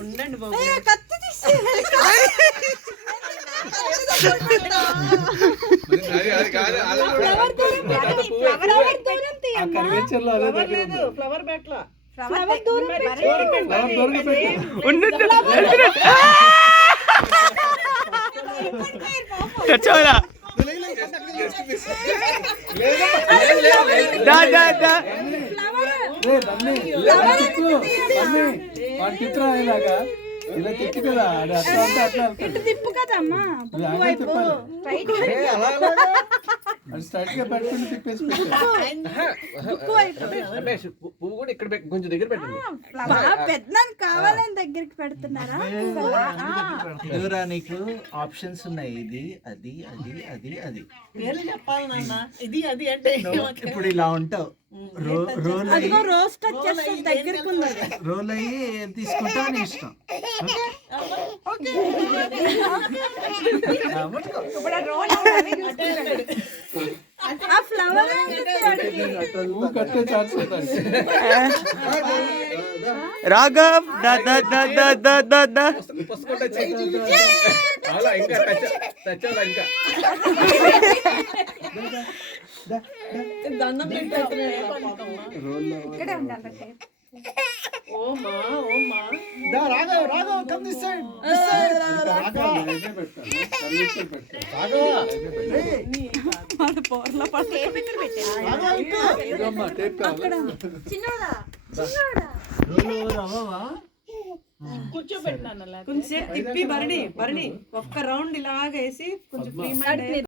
ఉండండి బాబు. ఫ్లవర్ బెట్లా ఇలాగా ఇలా తిప్పు కదా అట్లా అంటే అట్లా తిప్పు కదమ్మా స్ట్రైట్ గా పెట్టుకుని తిప్పేసి పువ్వు కూడా ఇక్కడ కొంచెం దగ్గర పెట్టండి. పెద్ద కావాలని దగ్గరికి పెడుతున్నారా? ఎవరా నీకు ఆప్షన్స్ ఉన్నాయి, ఇది అది అది అది అది చెప్పాలి నాన్న. ఇది అది అంటే ఇప్పుడు ఇలా ఉంటావు, రోల్ అయ్యి రోజ్ టచ్ చేస్తే దగ్గరికి ఉన్నది. రోల్ అయ్యి ఏం తీసుకుంటావు నీ ఇష్టం. ఆ ఫ్లవర్ కట్టే ఛాన్స్ రాఘవ్ అలా ఇంకా టచ్ అవ్వాలి ఇంకా. దండం రోల్ ఓమా ఓమా Raghav Raghav come this side కూర్చోబెట్టినాను కొంచెం తిప్పి భరణి ఒక్క రౌండ్ ఇలాగేసి కొంచెం